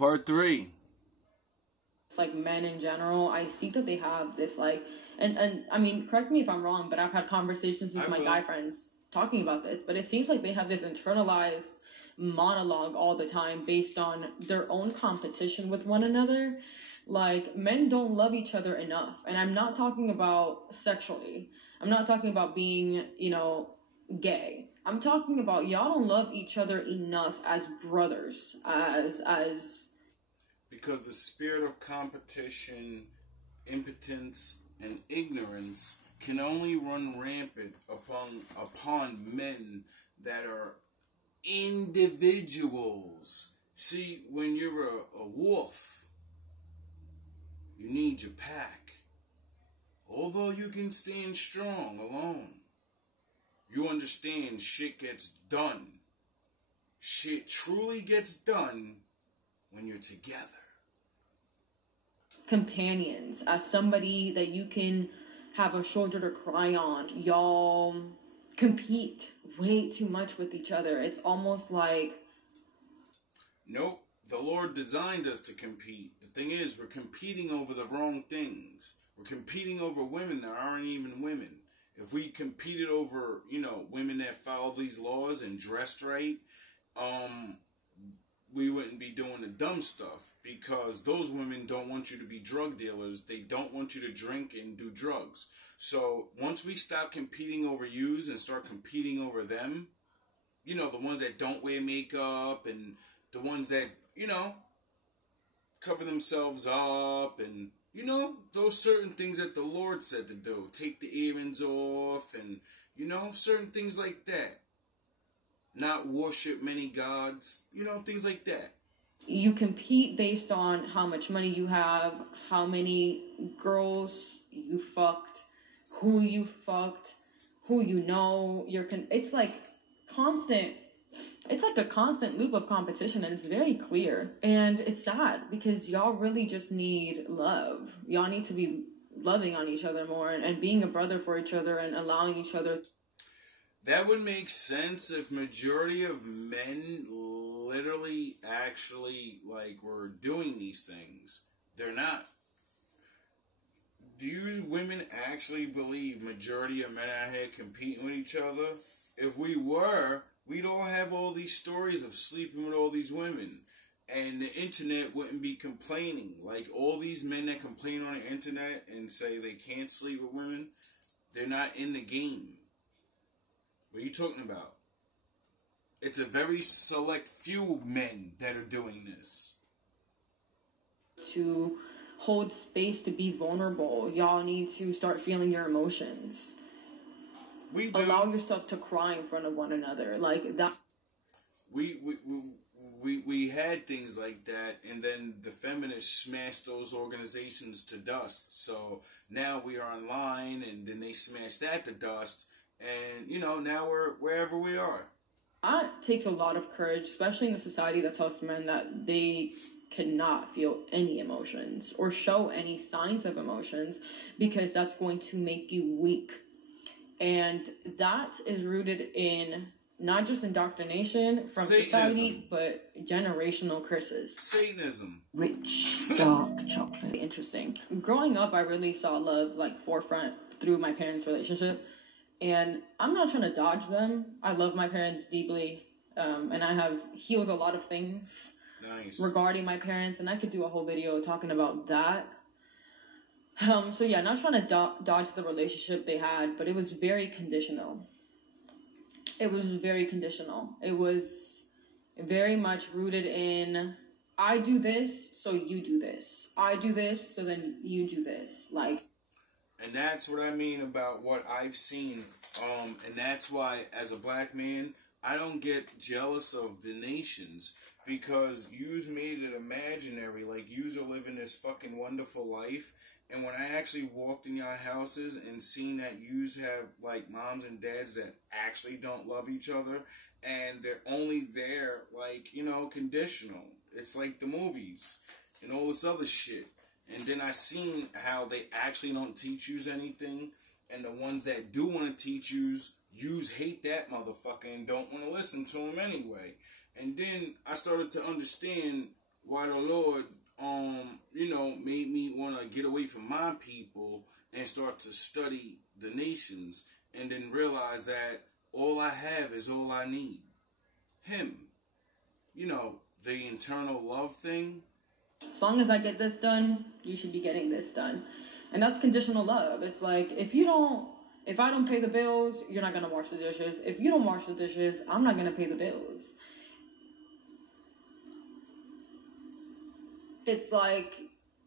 Part 3. Like men in general, I see that they have this like, and I mean, correct me if I'm wrong, but I've had conversations with my guy friends talking about this, but it seems like they have this internalized monologue all the time based on their own competition with one another. Like, men don't love each other enough, and I'm not talking about sexually. I'm not talking about being, gay. I'm talking about y'all don't love each other enough as brothers, as Because the spirit of competition, impotence, and ignorance can only run rampant upon men that are individuals. See, when you're a wolf, you need your pack. Although you can stand strong alone, you understand shit gets done. Shit truly gets done when you're together. Companions, as somebody that you can have a shoulder to cry on. Y'all compete way too much with each other. It's almost like... Nope. The Lord designed us to compete. The thing is, we're competing over the wrong things. We're competing over women that aren't even women. If we competed over, women that follow these laws and dressed right, we wouldn't be doing the dumb stuff, because those women don't want you to be drug dealers. They don't want you to drink and do drugs. So once we stop competing over yous and start competing over them, the ones that don't wear makeup and the ones that, cover themselves up and, those certain things that the Lord said to do. Take the earrings off and, certain things like that. Not worship many gods, things like that. You compete based on how much money you have, how many girls you fucked, who you fucked, who you know. It's like constant. It's like a constant loop of competition, and it's very clear. And it's sad because y'all really just need love. Y'all need to be loving on each other more and being a brother for each other and allowing each other. That would make sense if majority of men literally actually were doing these things. They're not. Do you women actually believe majority of men out here competing with each other? If we were, we'd all have all these stories of sleeping with all these women. And the internet wouldn't be complaining. Like, all these men that complain on the internet and say they can't sleep with women, they're not in the game. What are you talking about? It's a very select few men that are doing this. To hold space, to be vulnerable, y'all need to start feeling your emotions. We do. Allow yourself to cry in front of one another. Like that. We had things like that, and then the feminists smashed those organizations to dust. So now we are online, and then they smashed that to dust. And, now we're wherever we are. That takes a lot of courage, especially in a society that tells men that they cannot feel any emotions or show any signs of emotions, because that's going to make you weak. And that is rooted in not just indoctrination from society, but generational curses. Satanism. Rich, dark chocolate. Interesting. Growing up, I really saw love forefront through my parents' relationship. And I'm not trying to dodge them. I love my parents deeply. And I have healed a lot of things regarding my parents. And I could do a whole video talking about that. So yeah, not trying to dodge the relationship they had, but it was very conditional. It was very conditional. It was very much rooted in, I do this, so you do this. I do this, so then you do this. And that's what I mean about what I've seen. And that's why, as a black man, I don't get jealous of the nations. Because yous made it imaginary. Like, yous are living this fucking wonderful life. And when I actually walked in your houses and seen that yous have, moms and dads that actually don't love each other. And they're only there, conditional. It's like the movies and all this other shit. And then I seen how they actually don't teach yous anything. And the ones that do want to teach yous hate that motherfucker and don't want to listen to him anyway. And then I started to understand why the Lord, made me want to get away from my people and start to study the nations, and then realize that all I have is all I need. Him. The internal love thing. As long as I get this done, you should be getting this done. And that's conditional love. It's like, if I don't pay the bills, you're not going to wash the dishes. If you don't wash the dishes, I'm not going to pay the bills. It's like,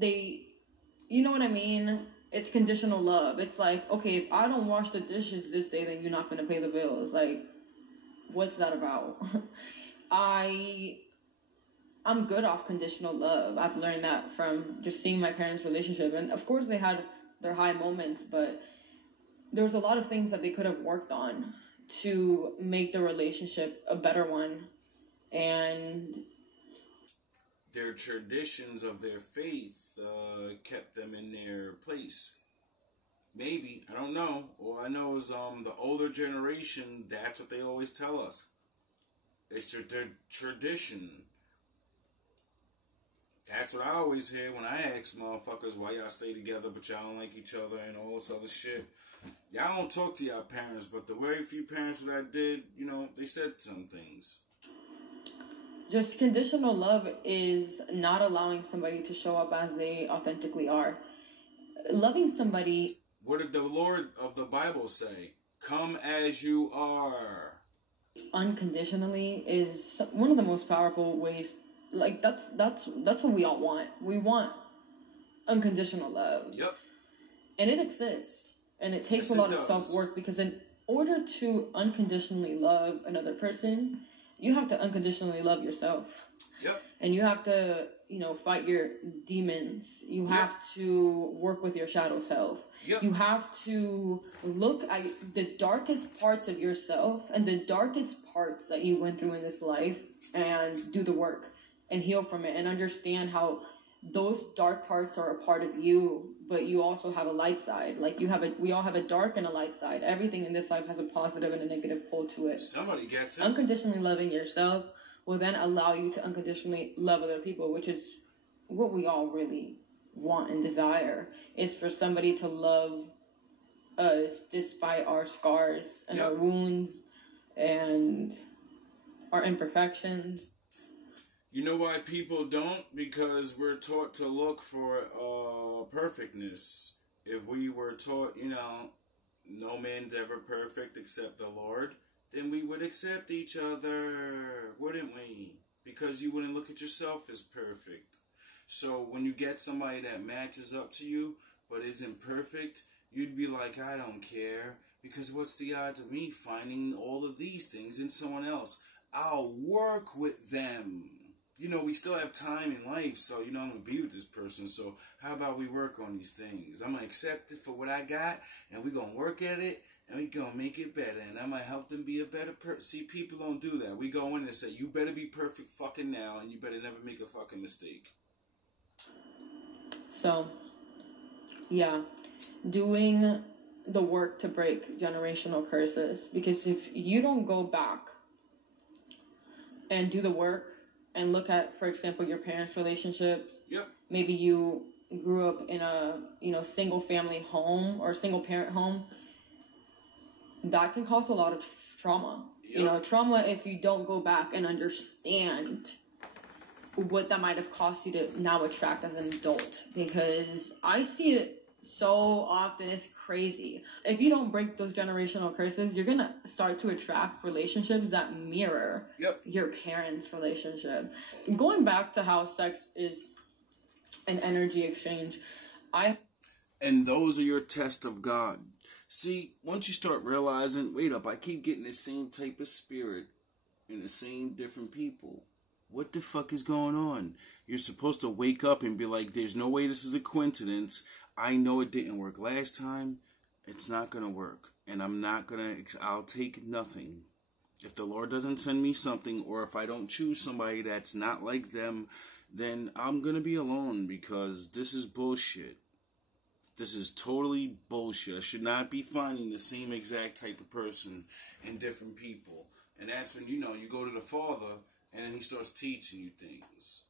you know what I mean? It's conditional love. It's like, okay, if I don't wash the dishes this day, then you're not going to pay the bills. Like, what's that about? I'm good off conditional love. I've learned that from just seeing my parents' relationship. And of course they had their high moments, but there was a lot of things that they could have worked on to make the relationship a better one. And their traditions of their faith kept them in their place. Maybe, I don't know. All I know is the older generation, that's what they always tell us. It's their tradition. That's what I always hear when I ask motherfuckers why y'all stay together but y'all don't like each other and all this other shit. Y'all don't talk to y'all parents, but the very few parents that I did, they said some things. Just conditional love is not allowing somebody to show up as they authentically are. Loving somebody... What did the Lord of the Bible say? Come as you are. Unconditionally is one of the most powerful ways. Like, that's what we all want. We want unconditional love. Yep. And it exists. And it takes a lot of self-work, because in order to unconditionally love another person, you have to unconditionally love yourself. Yep. And you have to, fight your demons. You have to work with your shadow self. Yep. You have to look at the darkest parts of yourself and the darkest parts that you went through in this life and do the work and heal from it and understand how those dark parts are a part of you, but you also have a light side. Like, we all have a dark and a light side. Everything in this life has a positive and a negative pull to it. Somebody gets it. Unconditionally loving yourself will then allow you to unconditionally love other people, which is what we all really want and desire, is for somebody to love us despite our scars and our wounds and our imperfections. You know why people don't? Because we're taught to look for perfectness. If we were taught, no man's ever perfect except the Lord, then we would accept each other, wouldn't we? Because you wouldn't look at yourself as perfect. So when you get somebody that matches up to you but isn't perfect, you'd be like, I don't care, because what's the odds of me finding all of these things in someone else? I'll work with them. We still have time in life, so, I'm going to be with this person, so how about we work on these things? I'm going to accept it for what I got, and we're going to work at it, and we're going to make it better, and I'm going to help them be a better person. See, people don't do that. We go in and say, you better be perfect fucking now, and you better never make a fucking mistake. So, yeah, doing the work to break generational curses, because if you don't go back and do the work and look at, for example, your parents' relationship. Yep. Maybe you grew up in a, single family home or single parent home. That can cause a lot of trauma. Yep. Trauma if you don't go back and understand what that might have cost you to now attract as an adult. Because I see it so often, it's crazy. If you don't break those generational curses, you're gonna start to attract relationships that mirror your parents' relationship. Going back to how sex is an energy exchange, and those are your test of God. See, once you start realizing, wait up, I keep getting the same type of spirit in the same different people. What the fuck is going on? You're supposed to wake up and be like, there's no way this is a coincidence. I know it didn't work last time. It's not going to work. And I'll take nothing. If the Lord doesn't send me something, or if I don't choose somebody that's not like them, then I'm going to be alone, because this is bullshit. This is totally bullshit. I should not be finding the same exact type of person in different people. And that's when, you go to the Father, and then he starts teaching you things.